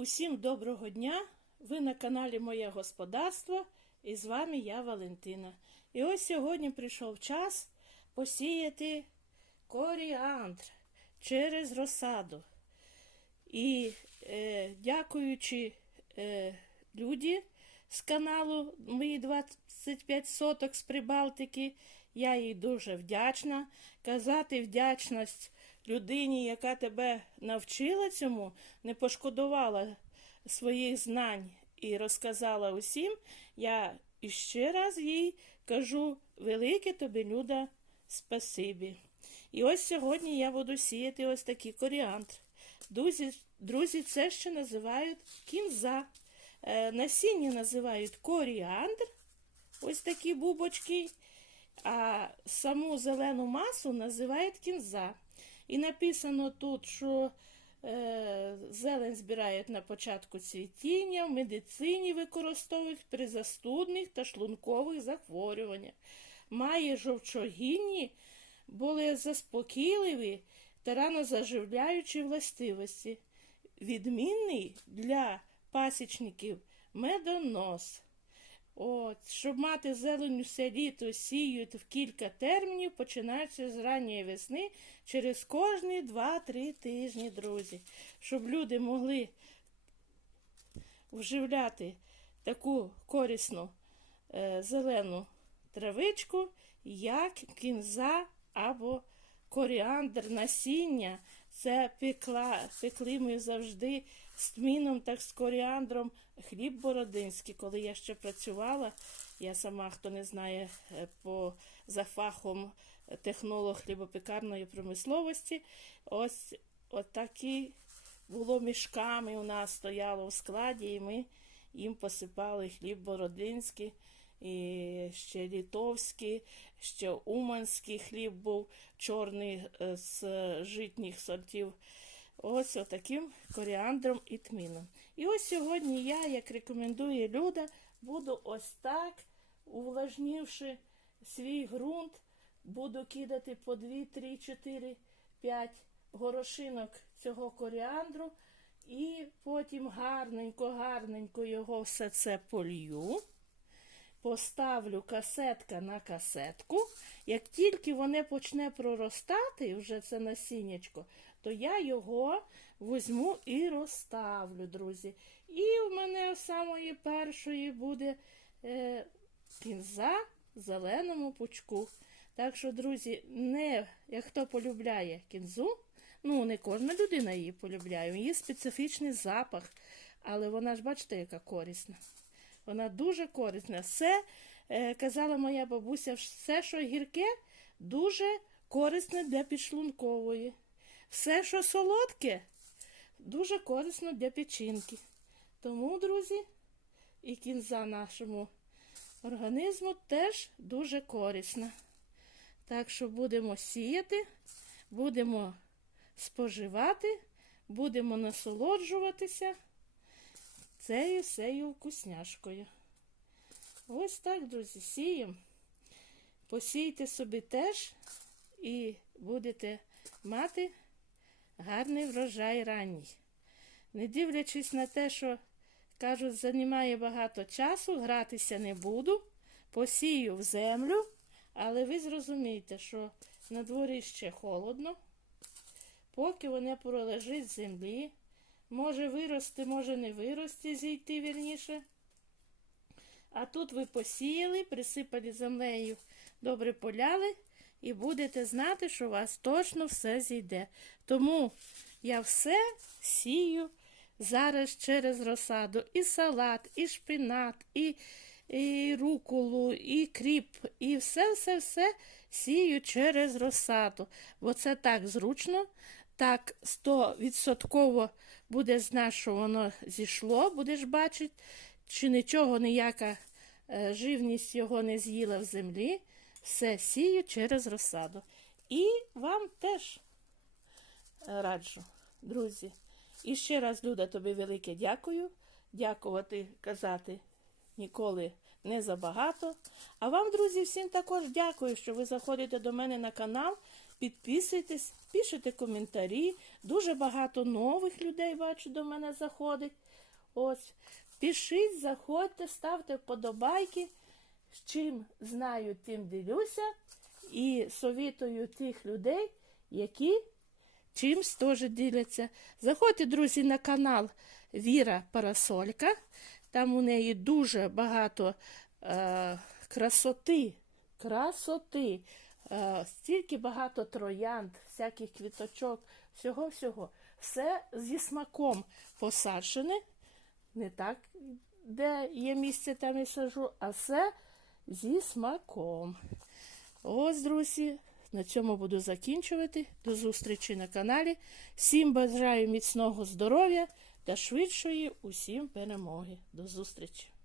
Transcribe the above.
Усім доброго дня! Ви на каналі Моє Господарство і з вами я Валентина. І ось сьогодні прийшов час посіяти коріандр через розсаду. І е, дякуючи е, люди з каналу Мої 25 соток з Прибалтики, я їй дуже вдячна. Казати вдячність людині, яка тебе навчила цьому, не пошкодувала своїх знань і розказала усім, я іще раз їй кажу велике тобі, Люда, спасибі. І ось сьогодні я буду сіяти ось такий коріандр. Друзі, друзі це ще називають кінза. Е, насіння називають коріандр, ось такі бубочки, а саму зелену масу називають кінза. І написано тут, що е, зелень збирають на початку цвітіння, в медицині використовують при застудних та шлункових захворюваннях. Має жовчогінні, болезаспокійливі та ранозаживляючі властивості. Відмінний для пасічників медонос. От, щоб мати зелень усе літо, сіють в кілька термінів, починаючи з ранньої весни через кожні 2-3 тижні, друзі. Щоб люди могли вживляти таку корисну е, зелену травичку, як кінза або коріандр, насіння. Це пекла, пекли ми завжди з тміном, так з коріандром хліб бородинський. Коли я ще працювала, я сама, хто не знає, е, по за фахом технолог хлібопекарної промисловості, ось отакі було мішками у нас стояло в складі, і ми їм посипали хліб бородинський. І ще літовський, ще уманський хліб був чорний е, з житніх сортів. Ось отаким коріандром і тміном. І ось сьогодні я, як рекомендує Люда, буду ось так, увлажнівши свій ґрунт, буду кидати по 2, 3, 4, 5 горошинок цього коріандру. І потім гарненько-гарненько його все це полью поставлю касетка на касетку. Як тільки воно почне проростати, вже це насіннячко, то я його візьму і розставлю, друзі. І в мене самої першої буде е, кінза в зеленому пучку. Так що, друзі, не як хто полюбляє кінзу, ну, не кожна людина її полюбляє, її специфічний запах, але вона ж, бачите, яка корисна. Вона дуже корисна. Все, е, казала моя бабуся, все, що гірке, дуже корисне для підшлункової. Все, що солодке, дуже корисно для печінки. Тому, друзі, і кінза нашому організму теж дуже корисна. Так що будемо сіяти, будемо споживати, будемо насолоджуватися цією всею вкусняшкою. Ось так, друзі, сіємо. Посійте собі теж і будете мати гарний врожай ранній. Не дивлячись на те, що, кажуть, займає багато часу, гратися не буду, посію в землю, але ви зрозумієте, що на дворі ще холодно, поки вони пролежить в землі. Може вирости, може не вирости, зійти вірніше. А тут ви посіяли, присипали землею, добре поляли, і будете знати, що у вас точно все зійде. Тому я все сію зараз через розсаду. І салат, і шпинат, і, і руколу, і кріп, і все-все-все сію через розсаду. Бо це так зручно, так 100% буде знати, що воно зійшло, будеш бачити, чи нічого ніяка е, живність його не з'їла в землі. Все сію через розсаду. І вам теж раджу, друзі. І ще раз, Люда, тобі велике дякую. Дякувати, казати ніколи не забагато. А вам, друзі, всім також дякую, що ви заходите до мене на канал підписуйтесь, пишете коментарі. Дуже багато нових людей бачу до мене заходить. Ось, пишіть, заходьте, ставте вподобайки. З чим знаю, тим ділюся. І совітую тих людей, які чимсь теж діляться. Заходьте, друзі, на канал Віра Парасолька. Там у неї дуже багато е, красоти. Красоти. Е, стільки багато троянд, всяких квіточок, всього-всього. Все зі смаком посаджене. Не так, де є місце, там і сажу, а все зі смаком. Ось, друзі, на цьому буду закінчувати. До зустрічі на каналі. Всім бажаю міцного здоров'я та швидшої усім перемоги. До зустрічі!